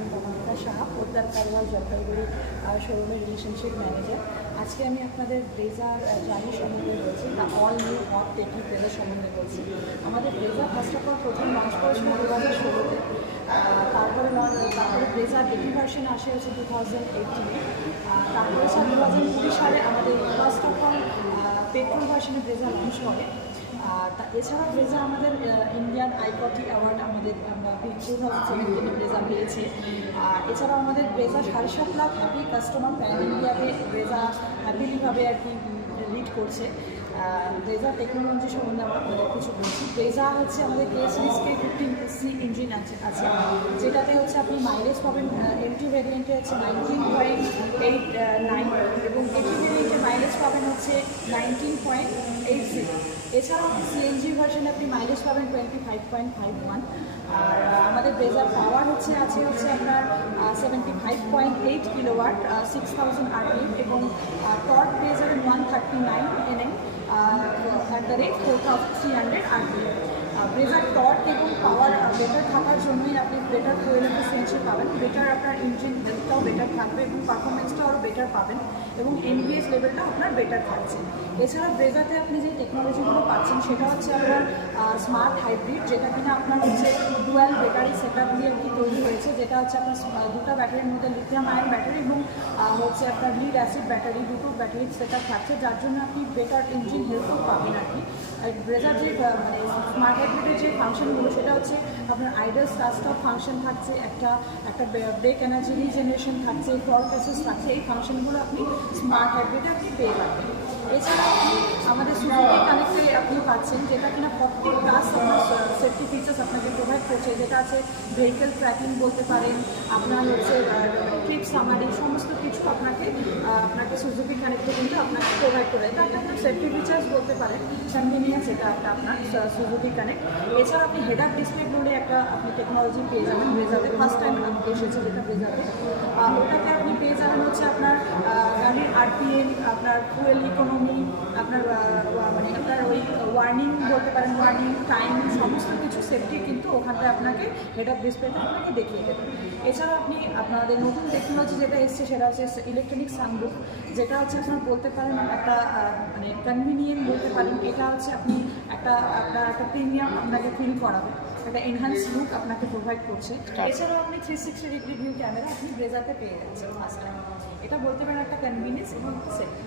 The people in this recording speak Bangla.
আমি মমতা সাহা, পোদ্দার কারওয়াল জলপাইগুড়ি শোরুমের রিলেশনশিপ ম্যানেজার। আজকে আমি আপনাদের ব্লেজার জার্নি সম্বন্ধে বলছি, বা all new hot technique blazer সম্বন্ধে বলছি। আমাদের ব্লেজার ফার্স্ট অফ অল প্রথম লঞ্চ করেছিল 2016-তে, তারপরে ব্লেজার ডেকি ভার্সন আসে হচ্ছে 2018-এ, তারপরে 2020 সালে আমাদের ফার্স্ট অফ অল পেট্রোল ভার্সনে ব্লেজার লঞ্চ করে। এছাড়াও ব্লেজার আমাদের ইন্ডিয়ান আইকটি অ্যাওয়ার্ড আমরা 2017 ব্লেজার পেয়েছি। এছাড়াও আমাদের blazer 7.5 lakh happy customer pan ইন্ডিয়াতে ব্লেজার হ্যাপিলিভাবে আর কি লিড করছে। ব্লেজার টেকনোলজি সম্বন্ধে আমরা আপনাদের কিছু বলছি। ব্লেজার হচ্ছে আমাদের K-15C ইঞ্জিন আছে, যেটাতে হচ্ছে আপনি মাইলেজ পাবেন। এমটি ভ্যারিয়েন্টে হচ্ছে 19.89 এবং এটি ভ্যারিয়েন্টে মাইলেজ পাবেন হচ্ছে 19.80। এছাড়াও আপনি সিএনজি ভার্সনে আপনি মাইলেজ পাবেন 25.51। আর আমাদের ব্লেজার পাওয়ার আছে আপনার 75.8 কিলোওয়াট, 6000 RPM এবং torque blazer 139 Nm @ 4300 RPM। Blazer torque এবং পাওয়ার বেটার থাকার জন্যই আপনি বেটার ফুয়েল এফিসিয়েন্সি পাবেন, বেটার আপনার ইঞ্জিন হেলথটাও বেটার থাকবে এবং পারফরমেন্সটাও আরও বেটার পাবেন এবং এনবিএস লেভেলটা আপনার বেটার থাকছে। এছাড়া ব্লেজারতে আপনি যে টেকনোলজিগুলো পাচ্ছেন সেটা হচ্ছে আপনার স্মার্ট হাইব্রিড, যেটা কিনা আপনার হচ্ছে ডুয়াল ব্যাটারি সেট আপ দিয়ে আর কি তৈরি হয়েছে, যেটা হচ্ছে আপনার দুটো ব্যাটারির মধ্যে লিথিয়াম আয়ন ব্যাটারি এবং হচ্ছে আপনার লিড অ্যাসিড ব্যাটারি, দুটো ব্যাটারির সেট আপ থাকছে, যার জন্য আপনি বেটার ইঞ্জিন হেলথও পাবেন আর কি। আর ব্লেজার যে মানে স্মার্ট হাইব্রিডের যে ফাংশনগুলো সেটা হচ্ছে আপনার আইডল স্টার্ট স্টপ ফাংশন থাকছে, একটা ব্রেক এনার্জি রিজেনারেশন থাকছে, টর্ক অ্যাসিস্ট থাকছে। এই ফাংশনগুলো আপনি স্মার্ট হাইব্রিডে আপনি পেয়ে পাবেন। এছাড়া আপনি আমাদের সুজুকি কানেক্টে আপনি পাচ্ছেন, যেটা কিনা 40+ আপনার সেফটি ফিচার্স আপনাকে প্রোভাইড করছে, যেটা আছে ভেহিকেল ট্র্যাকিং বলতে পারেন, আপনার হচ্ছে ট্রিপ সামারি, সমস্ত কিছু আপনাকে সুজুকি কানেক্টে কিন্তু আপনাকে প্রোভাইড করে। এটা একটা আপনার সেফটি ফিচার্স বলতে পারেন, কনভিনিয়েন্স, এটা একটা আপনার সুজুকি কানেক্ট। এছাড়া আপনি হেড আপ ডিসপ্লে বলে একটা আপনি টেকনোলজি পেয়ে যাবেন ব্লেজারে, ফার্স্ট টাইম এসেছে যেটা ব্লেজারে। ওটাতে আপনি পেয়ে যাবেন হচ্ছে আপনার গাড়ির RPM, আপনার ফুয়েল ইকোনমি, আপনার মানে আপনার ওই ওয়ার্নিং বলতে পারেন, ওয়ার্নিং টাইম, সমস্ত কিছু সেফটি কিন্তু ওখানটায় আপনাকে হেড আপ ডিসপ্লেতে আপনাকে দেখিয়ে দেবে। এছাড়া আপনি আপনাদের নতুন টেকনোলজি যেটা এসছে সেটা হচ্ছে ইলেকট্রনিক সানরুফ, যেটা হচ্ছে আপনার বলতে পারেন একটা মানে কনভিনিয়েন্ট বলতে পারেন। এটা হচ্ছে আপনি আপনার একটা প্রিমিয়াম আপনাকে ফিল করাবে, একটা এনহান্স লুক আপনাকে প্রোভাইড করছে। এছাড়াও আপনি 360 ডিগ্রি ভিউ ক্যামেরা আপনি ব্লেজারতে পেয়ে যাচ্ছেন ফার্স্ট টাইম। এটা বলতে পারেন একটা কনভিনিয়েন্স এবং সেফটি।